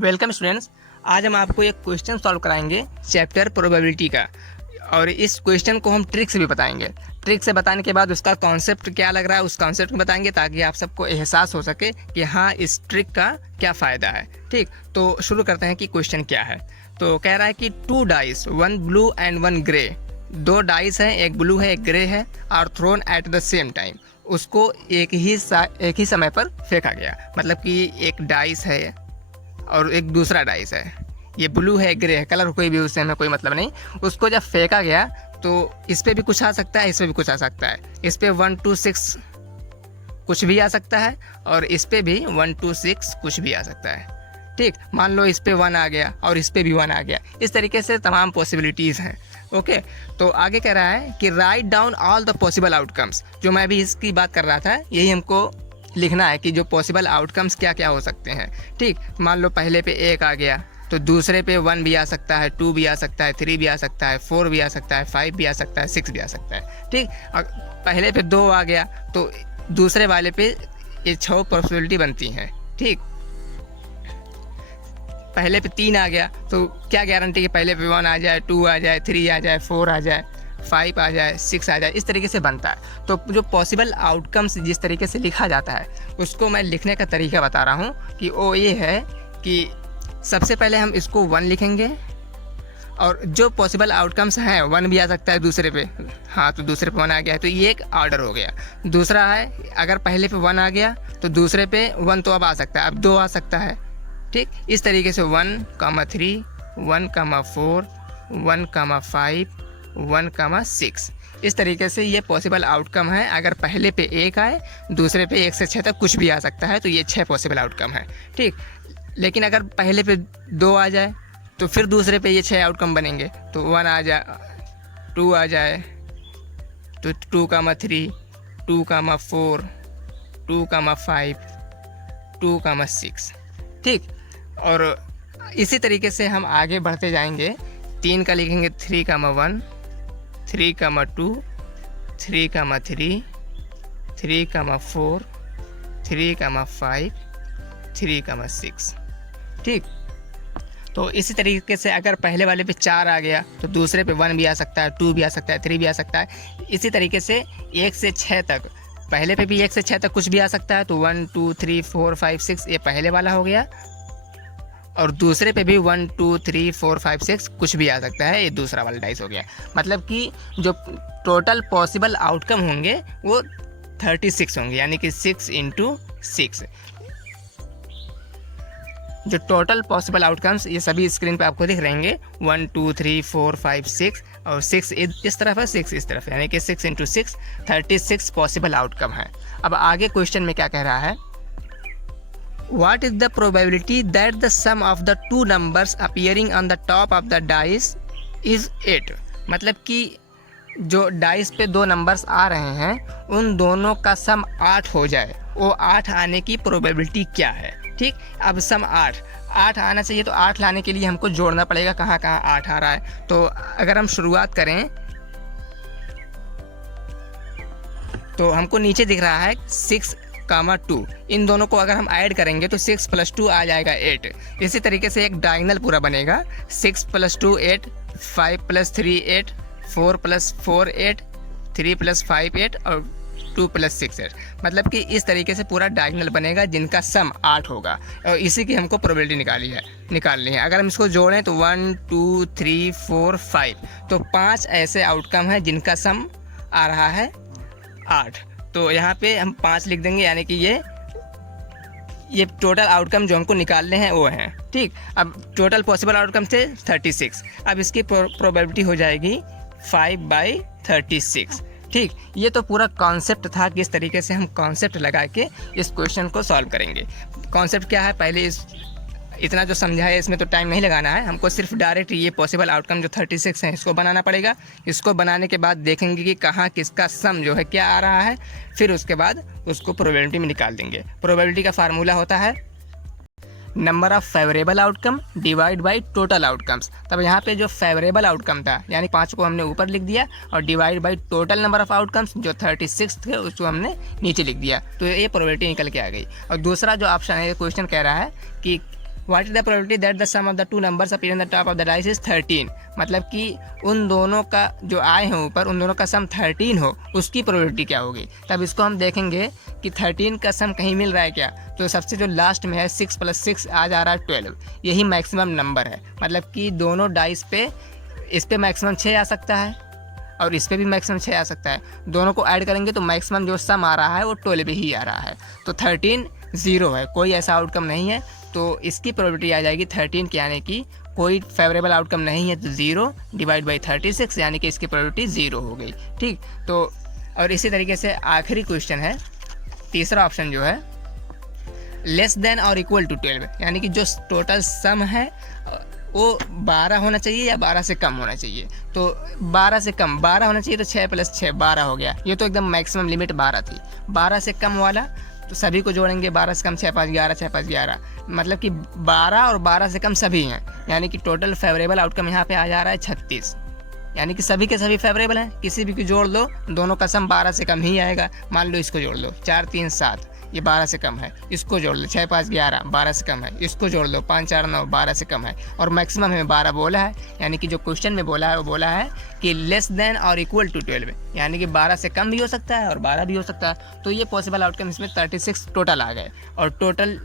Welcome students. आज हम आपको एक क्वेश्चन सॉल्व कराएंगे चैप्टर प्रोबेबिलिटी का, और इस क्वेश्चन को हम ट्रिक से भी बताएंगे। ट्रिक से बताने के बाद उसका कॉन्सेप्ट क्या लग रहा है उस कॉन्सेप्ट में बताएंगे, ताकि आप सबको एहसास हो सके कि हाँ इस ट्रिक का क्या फ़ायदा है। ठीक, तो शुरू करते हैं कि क्वेश्चन क्या है। तो कह रहा है कि 2 dice, 1 blue and 1 grey, 2 dice हैं, एक ब्लू है एक ग्रे है, और thrown at the same time, उसको एक ही समय पर फेंका गया। मतलब कि एक डाइस है और एक दूसरा डाइस है, ये ब्लू है ग्रे है, कलर कोई भी उससे हमें कोई मतलब नहीं। उसको जब फेंका गया तो इस पे भी कुछ आ सकता है, इस पे भी कुछ आ सकता है। इस पे 1 2 6 कुछ भी आ सकता है, और इस पे भी 1 2 6 कुछ भी आ सकता है। ठीक, मान लो इस पे 1 आ गया और इस पे भी 1 आ गया। इस तरीके से तमाम पॉसिबिलिटीज़ हैं। ओके, तो आगे कह रहा है कि write down all the possible outcomes. जो मैं भी इसकी बात कर रहा था, यही हमको लिखना है कि जो पॉसिबल आउटकम्स क्या क्या हो सकते हैं। ठीक, मान लो पहले पे 1 आ गया तो दूसरे पे 1 भी आ सकता है, 2 भी आ सकता है, 3 भी आ सकता है, 4 भी आ सकता है, 5 भी आ सकता है, 6 भी आ सकता है। ठीक, और पहले पे 2 आ गया तो दूसरे वाले पे ये 6 पॉसिबिलिटी बनती हैं। ठीक, पहले पे 3 आ गया तो क्या गारंटी कि पहले पे 1 आ जाए, 2 आ जाए, 3 आ जाए, 4 आ जाए, 5 आ जाए, 6 आ जाए। इस तरीके से बनता है। तो जो पॉसिबल आउटकम्स जिस तरीके से लिखा जाता है उसको मैं लिखने का तरीका बता रहा हूँ कि वो ये है कि सबसे पहले हम इसको 1 लिखेंगे, और जो पॉसिबल आउटकम्स हैं 1 भी आ सकता है दूसरे पे, हाँ तो दूसरे पे 1 आ गया है तो ये एक ऑर्डर हो गया। दूसरा है अगर पहले पे 1 आ गया तो दूसरे पे 1 तो अब आ सकता है, अब 2 आ सकता है। ठीक, इस तरीके से 1, 3, 1, 4, 1, 5, 1, 6, इस तरीके से ये पॉसिबल आउटकम है। अगर पहले पे 1 आए, दूसरे पे 1 से 6 तक कुछ भी आ सकता है, तो ये 6 पॉसिबल आउटकम है। ठीक, लेकिन अगर पहले पे 2 आ जाए तो फिर दूसरे पे ये 6 आउटकम बनेंगे। तो 1 आ जाए, 2 आ जाए तो 2, 3, 2, 4, 2, 5, 2, 6। ठीक, और इसी तरीके से हम आगे बढ़ते जाएंगे। 3 का लिखेंगे 3, 1, 3, 2, 3, 3, 3, 4, 3, 5, 3, 6। ठीक, तो इसी तरीके से अगर पहले वाले पे 4 आ गया तो दूसरे पे 1 भी आ सकता है, 2 भी आ सकता है, 3 भी आ सकता है। इसी तरीके से 1 से 6 तक, पहले पे भी 1 से 6 तक कुछ भी आ सकता है। तो 1 2 3 4 5 6 ये पहले वाला हो गया, और दूसरे पे भी 1 2 3 4 5 6 कुछ भी आ सकता है, ये दूसरा वाला डाइस हो गया। मतलब कि जो टोटल पॉसिबल आउटकम होंगे वो 36 होंगे, यानी कि 6 × 6। जो टोटल पॉसिबल आउटकम्स ये सभी स्क्रीन पे आपको दिख रहेंगे, 1 2 3 4 5 6, और 6 इस तरफ है, 6 इस तरफ है, यानी कि 6 × 6 36 पॉसिबल आउटकम है। अब आगे क्वेश्चन में क्या कह रहा है, What is the probability that the sum of the 2 numbers appearing on the top of the dice is 8? मतलब कि जो डाइस पे 2 नंबर्स आ रहे हैं उन दोनों का सम 8 हो जाए, वो 8 आने की प्रोबेबिलिटी क्या है। ठीक, अब सम 8 आना चाहिए, तो 8 लाने के लिए हमको जोड़ना पड़ेगा कहाँ कहाँ 8 आ रहा है। तो अगर हम शुरुआत करें तो हमको नीचे दिख रहा है 6, 2, इन दोनों को अगर हम ऐड करेंगे तो 6 + 2 आ जाएगा 8। इसी तरीके से एक डायगोनल पूरा बनेगा, 6 + 2 8, 5 + 3 8, 4 + 4 8, 3 + 5 8, और 2 + 6 8। मतलब कि इस तरीके से पूरा डायगोनल बनेगा जिनका सम 8 होगा, और इसी की हमको प्रोबेबिलिटी निकालनी है। अगर हम इसको जोड़ें तो 1 2 3 4 5, तो 5 ऐसे आउटकम हैं जिनका सम आ रहा है 8। तो यहाँ पे हम 5 लिख देंगे, यानी कि ये टोटल आउटकम जो हमको निकालने हैं वो हैं। ठीक, अब टोटल पॉसिबल आउटकम थे 36, अब इसकी प्रोबेबिलिटी हो जाएगी 5/36। ठीक, ये तो पूरा कॉन्सेप्ट था, किस तरीके से हम कॉन्सेप्ट लगा के इस क्वेश्चन को सॉल्व करेंगे। कॉन्सेप्ट क्या है, पहले इतना जो समझा है इसमें तो टाइम नहीं लगाना है, हमको सिर्फ डायरेक्ट ये पॉसिबल आउटकम जो 36 है इसको बनाना पड़ेगा। इसको बनाने के बाद देखेंगे कि कहाँ किसका सम जो है क्या आ रहा है, फिर उसके बाद उसको प्रोबेबिलिटी में निकाल देंगे। प्रोबेबिलिटी का फार्मूला होता है number of favourable outcome divide by total outcomes. तब यहाँ पे जो फेवरेबल आउटकम था, यानी 5 को हमने ऊपर लिख दिया, और divide by total number of outcomes जो 36 थे उसको हमने नीचे लिख दिया, तो ये प्रोबेबिलिटी निकल के आ गई। और दूसरा जो ऑप्शन है, क्वेश्चन कह रहा है कि what is the probability that the sum of the two numbers appear in the top of the dice is 13, मतलब कि उन दोनों का जो आए हैं ऊपर, उन दोनों का सम 13 हो, उसकी प्रोबेबिलिटी क्या होगी। तब इसको हम देखेंगे कि 13 का सम कहीं मिल रहा है क्या, तो सबसे जो लास्ट में है 6 + 6 आ जा रहा है 12, यही मैक्सिमम नंबर है। मतलब कि दोनों डाइस पे, इस पे मैक्सिमम 6 आ सकता है और इस पे भी मैक्सिमम 6 आ सकता है। दोनों को ऐड करेंगे तो मैक्सिमम जो सम आ रहा है वो 12 ही आ रहा है। तो 13 0 है, कोई ऐसा आउटकम नहीं है, तो इसकी प्रोबेबिलिटी आ जाएगी 13 के आने की। कोई फेवरेबल आउटकम नहीं है तो 0 डिवाइड बाई 36, यानी कि इसकी प्रोबेबिलिटी 0 हो गई। ठीक, तो और इसी तरीके से आखिरी क्वेश्चन है, तीसरा ऑप्शन जो है लेस देन और इक्वल टू 12, यानी कि जो टोटल सम है वो 12 होना चाहिए या 12 से कम होना चाहिए। तो 12 से कम 12 होना चाहिए, तो 6 + 6 12 हो गया। ये तो एकदम मैक्सिमम लिमिट 12 थी। 12 से कम वाला तो सभी को जोड़ेंगे, 12 से कम 6 × 5 = 11, 6 × 5 = 11, मतलब कि 12 और 12 से कम सभी हैं, यानी कि टोटल फेवरेबल आउटकम यहाँ पे आ जा रहा है 36, यानी कि सभी के सभी फेवरेबल हैं। किसी भी को जोड़ लो, दोनों का सम 12 से कम ही आएगा। मान लो इसको जोड़ लो, 4 3 7, ये 12 से कम है, इसको जोड़ लो, 6 × 5 = 11, 12 से कम है, इसको जोड़ लो, 5 4 9, 12 से कम है, और मैक्सिमम में 12 बोला है। यानी कि जो क्वेश्चन में बोला है वो बोला है कि लेस देन और इक्वल टू 12, यानी कि 12 से कम भी हो सकता है और 12 भी हो सकता है। तो ये पॉसिबल आउटकम इसमें 36 टोटल आ गए, और टोटल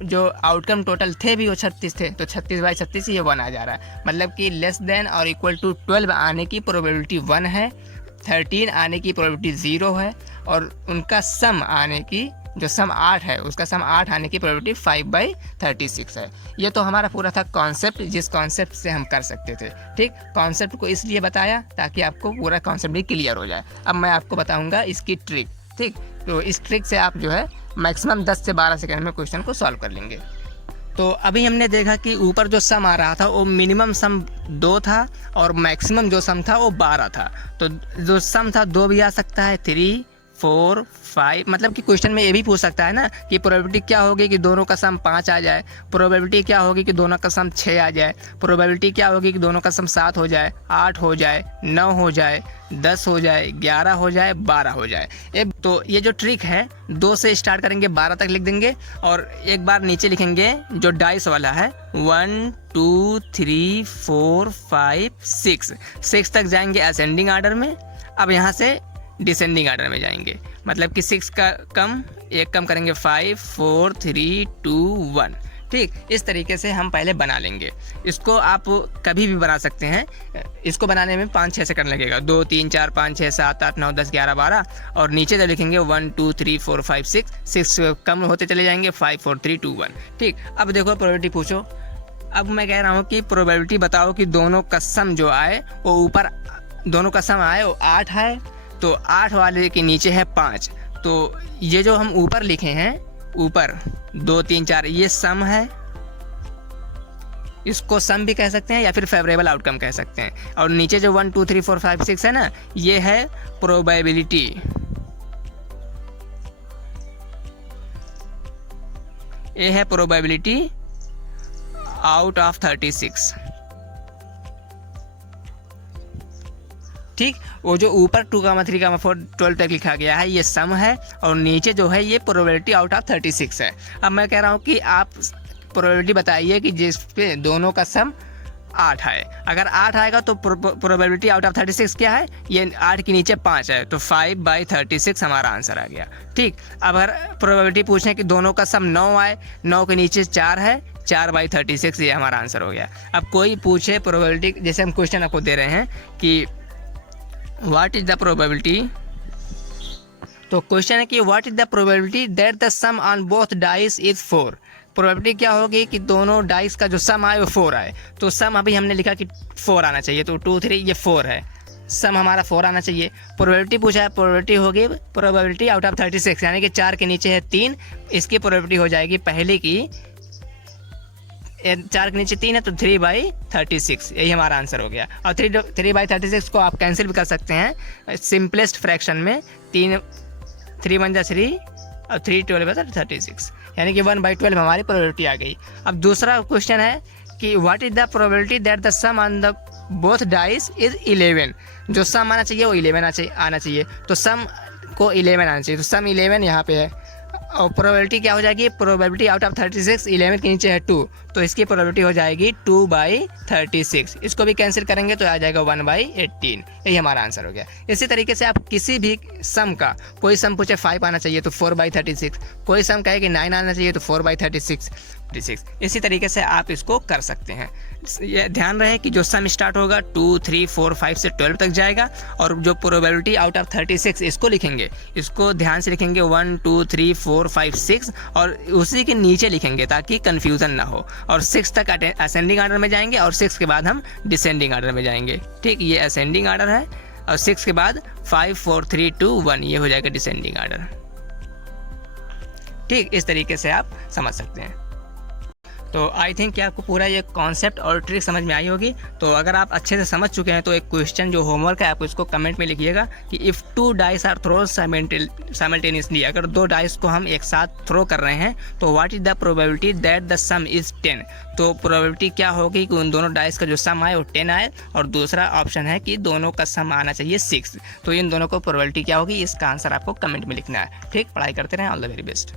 जो आउटकम टोटल थे भी वो 36 थे, तो 36/36 ये 1 आ जा रहा है। मतलब कि लेस देन और इक्वल टू 12 आने की प्रोबेबिलिटी 1 है, 13 आने की प्रोबेबिलिटी 0 है, और उनका सम आने की, जो सम 8 है उसका सम 8 आने की प्रोबेबिलिटी 5/36 है। ये तो हमारा पूरा था कॉन्सेप्ट, जिस कॉन्सेप्ट से हम कर सकते थे। ठीक, कॉन्सेप्ट को इसलिए बताया ताकि आपको पूरा कॉन्सेप्ट भी क्लियर हो जाए। अब मैं आपको बताऊंगा इसकी ट्रिक। ठीक, तो इस ट्रिक से आप जो है मैक्सिमम 10 से 12 सेकंड में क्वेश्चन को सॉल्व कर लेंगे। तो अभी हमने देखा कि ऊपर जो सम आ रहा था वो मिनिमम सम 2 था और मैक्सिमम जो सम था वो 12 था। तो जो सम था 2 भी आ सकता है, 3 4 5, मतलब कि क्वेश्चन में ये भी पूछ सकता है ना कि प्रोबेबिलिटी क्या होगी कि दोनों का सम 5 आ जाए, प्रोबेबिलिटी क्या होगी कि दोनों का सम 6 आ जाए, प्रोबेबिलिटी क्या होगी कि दोनों का सम 7 हो जाए, 8 हो जाए, 9 हो जाए, 10 हो जाए, 11 हो जाए, 12 हो जाए। तो ये जो ट्रिक है 2 से स्टार्ट करेंगे, 12 तक लिख देंगे, और एक बार नीचे लिखेंगे जो डाइस वाला है 1 2 3 4 5 6 तक जाएंगे असेंडिंग आर्डर में। अब यहाँ से डिसेंडिंग आर्डर में जाएंगे, मतलब कि 6 का कम, एक कम करेंगे 5 4 3 2 1। ठीक, इस तरीके से हम पहले बना लेंगे। इसको आप कभी भी बना सकते हैं, इसको बनाने में 5-6 सेकंड लगेगा। 2 3 4 5 6 7 8 9 10 11 12, और नीचे जब लिखेंगे 1 2 3 4 5 6 कम होते चले जाएंगे, 5 4 3 2 1। ठीक, अब देखो प्रोबेबिलिटी पूछो। अब मैं कह रहा हूँ कि प्रोबेबिलिटी बताओ कि दोनों का सम जो आए वो ऊपर, दोनों का सम आए वो 8 है, तो 8 वाले के नीचे है 5। तो ये जो हम ऊपर लिखे हैं, ऊपर 2 3 4, ये सम है, इसको सम भी कह सकते हैं या फिर फेवरेबल आउटकम कह सकते हैं। और नीचे जो 1 2 3 4 5 6 है ना, ये है प्रोबेबिलिटी। ये है प्रोबेबिलिटी आउट ऑफ 36। ठीक, वो जो ऊपर 2, 3, 4 12 तक लिखा गया है ये सम है, और नीचे जो है ये प्रोबेबिलिटी आउट ऑफ 36 है। अब मैं कह रहा हूँ कि आप प्रोबेबिलिटी बताइए कि जिस पे दोनों का सम 8 है। अगर 8 आएगा तो प्रोबेबिलिटी आउट ऑफ 36 क्या है, ये 8 के नीचे 5 है, तो 5/36 हमारा आंसर आ गया। ठीक, अब अगर प्रोबेबिलिटी पूछें कि दोनों का सम 9 आए, 9 के नीचे 4 है, 4/36, ये हमारा आंसर हो गया। अब कोई पूछे प्रोबेबिलिटी, जैसे हम क्वेश्चन आपको दे रहे हैं कि व्हाट इज द प्रोबेबिलिटी, तो क्वेश्चन है कि what is the probability that the sum on both dice is 4। प्रोबेबिलिटी क्या होगी कि दोनों डाइस का जो सम आए वो 4 आए। तो सम अभी हमने लिखा कि 4 आना चाहिए, तो 2 3 ये 4 है, सम हमारा 4 आना चाहिए। प्रोबेबिलिटी पूछा है, प्रोबेबिलिटी होगी प्रोबेबिलिटी आउट ऑफ 36, यानी कि 4 के नीचे है 3, इसकी प्रोबेबिलिटी हो जाएगी पहले की, 4 के नीचे 3 है तो 3/36, यही हमारा आंसर हो गया। और 3/36 को आप कैंसिल भी कर सकते हैं सिंपलेस्ट फ्रैक्शन में, 3 1 जा 3 और 3 12 36, यानी कि 1/12 हमारी प्रोबेबिलिटी आ गई। अब दूसरा क्वेश्चन है कि what is the probability that the sum on the both dice is 11। जो सम आना चाहिए वो 11 आना चाहिए, तो सम को 11 आना चाहिए, तो सम 11 यहाँ पे है। और प्रोबेबिलिटी क्या हो जाएगी, प्रोबेबिलिटी आउट ऑफ 36, 11 के नीचे है 2, तो इसकी प्रोबेबिलिटी हो जाएगी 2/36। इसको भी कैंसिल करेंगे तो आ जाएगा 1/18। यही हमारा आंसर हो गया। इसी तरीके से आप किसी भी सम का, कोई सम पूछे 5 आना चाहिए तो 4/36, कोई सम कहे कि 9 आना चाहिए तो 4/36। इसी तरीके से आप इसको कर सकते हैं। ये ध्यान रहे कि जो सम स्टार्ट होगा 2, 3, 4, 5 से 12 तक जाएगा, और जो प्रोबेबिलिटी आउट ऑफ 36 इसको लिखेंगे, इसको ध्यान से लिखेंगे 1, 2, 3, 4, 5, 6, और उसी के नीचे लिखेंगे ताकि कंफ्यूजन ना हो। और 6 तक असेंडिंग ऑर्डर में जाएंगे और 6 के बाद हम डिसेंडिंग ऑर्डर में जाएंगे। ठीक, ये असेंडिंग ऑर्डर है, और 6 के बाद 5, 4, 3, 2, 1 ये हो जाएगा डिसेंडिंग ऑर्डर। ठीक, इस तरीके से आप समझ सकते हैं। तो आई थिंक कि आपको पूरा ये कॉन्सेप्ट और ट्रिक समझ में आई होगी। तो अगर आप अच्छे से समझ चुके हैं तो एक क्वेश्चन जो होमवर्क है आप इसको कमेंट में लिखिएगा कि if 2 dice are throw simultaneously, अगर 2 डाइस को हम एक साथ थ्रो कर रहे हैं तो what is the probability that the some is 10। तो प्रोबेबिलिटी क्या होगी कि उन दोनों डाइस का जो सम आए वो 10 आए, और दूसरा ऑप्शन है कि दोनों का सम आना चाहिए 6। तो इन दोनों को प्रोबेबिलिटी क्या होगी, इसका आंसर आपको कमेंट में लिखना है। ठीक, पढ़ाई करते रहें। All the very best.